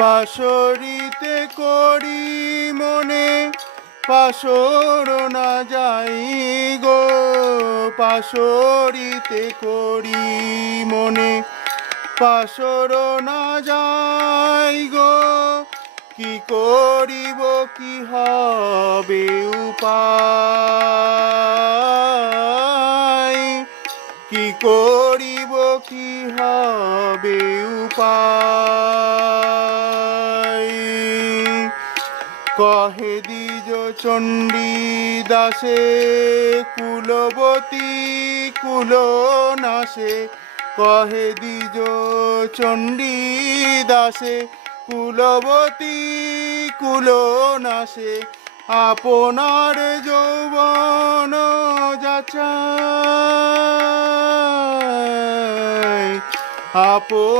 পাশরিতে করি মনে পাশর না যাই গো, পাশরিতে করি মনে পাশর না যাই গো, কি করিব কি হবে উপায়, কি করিব কি হবে উপায়। কহে দ্বিজ চণ্ডী দাসে কুলবতী কুল নাশে, কহে দ্বিজ চণ্ডী দাসে কুলবতী কুল নাশে, আপনার যৌবন যাচাই আপন